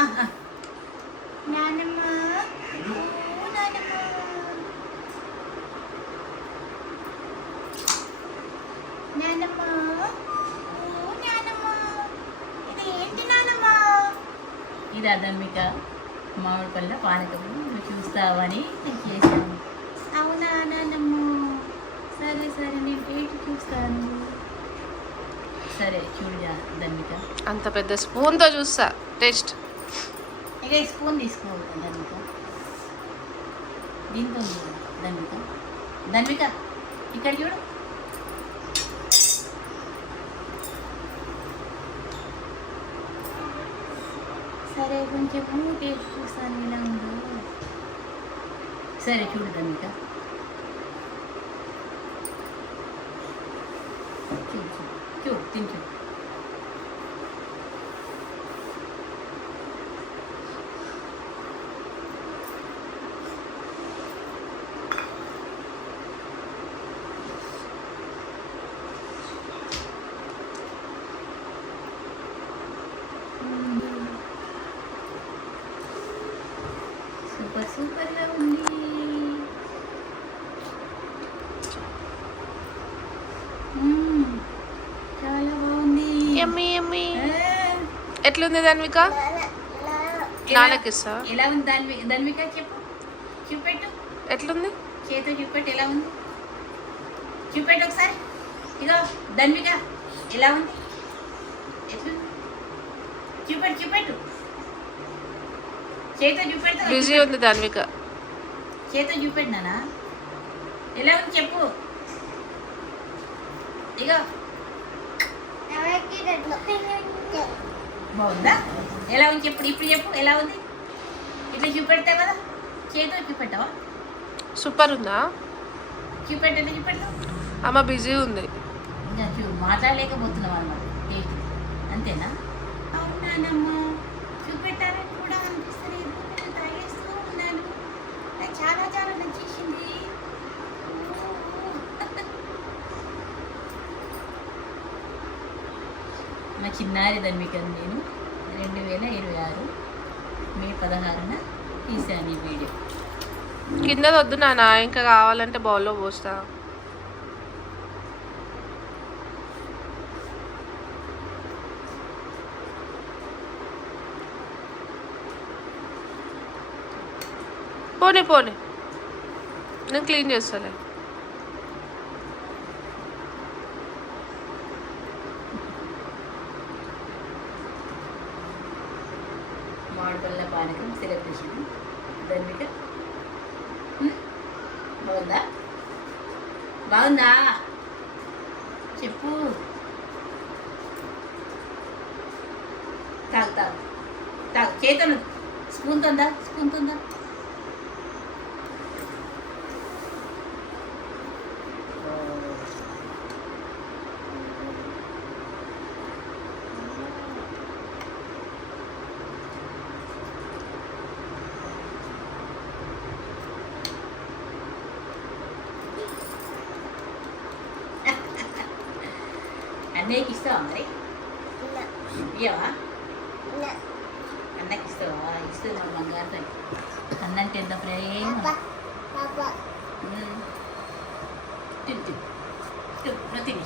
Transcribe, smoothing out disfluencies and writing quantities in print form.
నానమ్మ నానమ్మ నానమ్మ నానమ్మ ఇది ఏంటి నానమ్మ? ఇది అదమ్మిక మామిడి పళ్ళ పానకం నువ్వు చూస్తావని నేను చేశాను. అవునా నానమ్మ? సరే సరే నేను ఏంటి చూస్తాను. సరే చూడగా దమ్మిక అంత పెద్ద స్పూన్తో చూస్తా టేస్ట్. ఇక ఈ స్పూన్ తీసుకోవద్దు దమ్మిక. దీంతో దమ్మిక దమ్మిక ఇక్కడ చూడు. సరే కొంచెం టేస్ట్ చూస్తాను ఇలా ఉందో. సరే చూడు దమ్మిక చూడు చూడు చూడు తించు. సూపర్ సూపర్గా ఉంది. చాలా బాగుంది. యమ్మీ యమ్మీ. ఎట్లుంది ధన్విక? నాన్నకిస్తా. ఎలా ఉంది ధన్విక చెప్పు, చూపెట్టు. ఎట్లుంది? చేతితో చూపెట్టు ఎలా ఉంది, చూపెట్టు ఒకసారి. ఇగో ధన్విక ఎలా ఉంది, ఎట్లుంది చూపెట్టు చూపెట్టు. చేతితో చూపెట్టు. బిజీ ఉంది ధన్విక. చేతితో చూపెట్టినానా ఎలా ఉంది చెప్పు. ఇగో బాగుందా? ఎలా ఉంది చెప్పు, ఇప్పుడు చెప్పు ఎలా ఉంది. ఇట్లా చూపెడతావు కదా, చేతితో చూపెట్టావా? సూపర్ ఉందా? చూపెట్టండి చూపెడతావు. అమ్మ బిజీ ఉంది. ఇంకా మాట్లాడలేకపోతున్నావు అన్నమాట. టేస్ట్ అంతేనా? అవునానమ్మా చూపెట్టాలని కూడా అనిపిస్తలేదు. నేను తాగేస్తూ ఉన్నాను. నాకు చాలా చాలా నచ్చేసింది. మా చిన్నారి ధన్విక నేను 2026 మే 16న తీశాను ఈ వీడియో. కింద వద్దు నాన్న, ఇంకా కావాలంటే బౌల్లో పోస్తా. పోనీ పోనీ నేను క్లీన్ చేస్తాలే. మామిడిపళ్ళ పానకం సెలబ్రేషన్ ధన్విక బాగుందా? బాగుందా చెప్పు. తాగు తాగు తాగు. చేతను స్పూన్ తొందా, స్పూన్ తొందా. అన్నయ్యకి ఇస్తావా మరి? ఇయ్యవా? అన్నకి ఇస్తావా? ఇస్తే మా బంగారు అన్నంటే ఎంత ప్రేమ. తిని తిని తిని